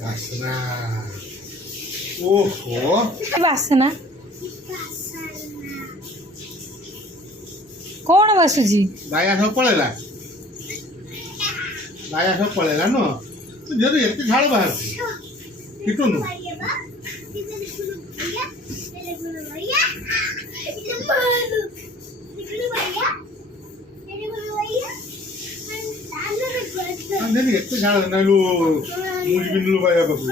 বাসনা ওহো ବାସନା କଣ ବାସୁଛି? ବାୟା ସବୁ ପଳେଇଲା ବାୟା ସବୁ ପଳେଇଲା ନୁହଁ ଯଦି ଏତେ ଝାଳ ବାହାରୁଛି ଫିଟୁନୁ ଯଦି ଏତେ ଝାଳ ନାଇଲୁ ମୁଁ ଯିବିନି ଲୁ ବାୟା ପାଖକୁ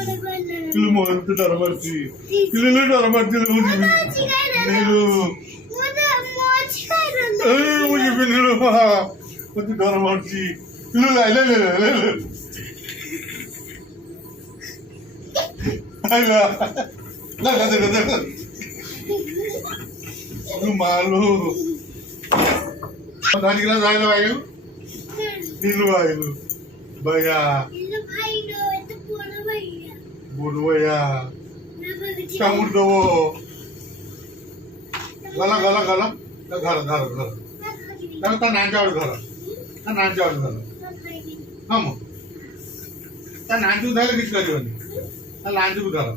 କିଲୁ ମୋର ତ ଡର ମାରୁଛି କିଲୁ ଡର ମାରୁଛି ମୁଁ ଯିବିନି ନେଲୁ ମୁଁ ଯିବିନି ଲୁ ମତେ ଡର ମାରୁଛି କିଲୁ ଲାଇଲା ଆଇଲା ମାଲୁ ଧରିକିନା ଯାଇଲ ଆଇଲୁ नीलू आइलू भैया बोलो भैया कामुड़ दो गला गला गला घर घर घर ता नाच और घर ता नाच और घर हम ता नाच उधार किछ करबनी ता लांच उधार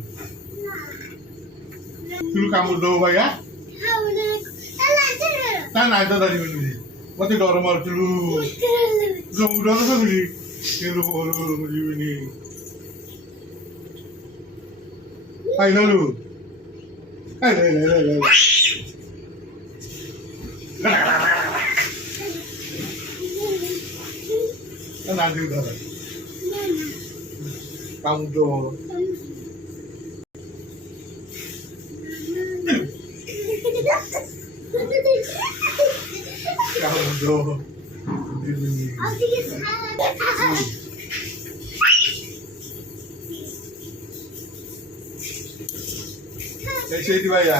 तू कामुड़ दो भैया ता नाच धरिबनी मते डर मारचलू उड़ा सकली तेरे बोलो जीवनी आइला लू आइला नाच उधर काम दो ऐसे ही दिवाया